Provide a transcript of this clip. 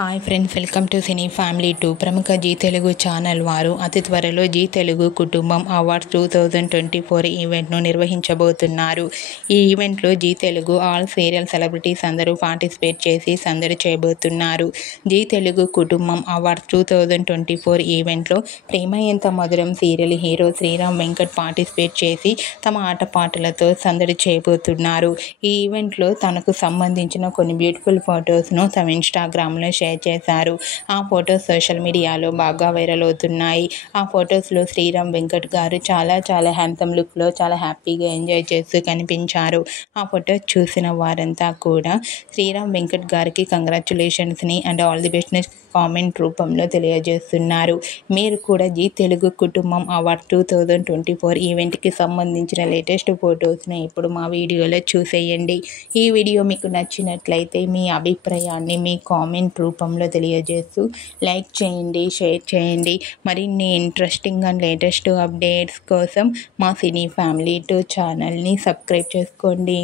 Hi friends, welcome to cine family 2. ప్రముఖ G Telugu channel వారు అతి త్వరలో జీ తెలుగు కుటుంబం అవార్డ్స్ 2024 ఈవెంట్ను నిర్వహించబోతున్నారు. ఈ ఈవెంట్లో Zee Telugu all serial celebrities అందరూ పార్టిసిపేట్ చేసి సందడి చేయబోతున్నారు. జీ తెలుగు కుటుంబం అవార్డ్స్ 2024 ఈవెంట్లో Prema Entha Madhuram serial hero Sriram Venkat participate చేసి తమ ఆటపాటలతో సందడి చేయబోతున్నారు. ఈ ఈవెంట్లో తనకు సంబంధించిన కొన్ని బ్యూటిఫుల్ ఫొటోస్ను తమ ఇన్స్టాగ్రామ్లో షేర్ చేశారు. ఆ ఫొటోస్ సోషల్ మీడియాలో బాగా వైరల్ అవుతున్నాయి. ఆ ఫొటోస్లో శ్రీరామ్ వెంకట్ గారు చాలా హ్యాండ్సమ్ లుక్లో చాలా హ్యాపీగా ఎంజాయ్ చేస్తూ కనిపించారు. ఆ ఫొటోస్ చూసిన వారంతా కూడా శ్రీరామ్ వెంకట్ గారికి కంగ్రాచ్యులేషన్స్ని అండ్ ఆల్ ది బెస్ట్ని కామెంట్ రూపంలో తెలియజేస్తున్నారు. మీరు కూడా జీ తెలుగు కుటుంబం అవార్డ్ 2024 ఈవెంట్కి సంబంధించిన లేటెస్ట్ ఫొటోస్ని ఇప్పుడు మా వీడియోలో చూసేయండి. ఈ వీడియో మీకు నచ్చినట్లయితే మీ అభిప్రాయాన్ని మీ కామెంట్ రూపంలో తెలియజేస్తూ లైక్ చేయండి, షేర్ చేయండి. మరిన్ని ఇంట్రెస్టింగ్ అండ్ లేటెస్ట్ అప్డేట్స్ కోసం మా సినీ ఫ్యామిలీ 2 ఛానల్ని సబ్స్క్రైబ్ చేసుకోండి.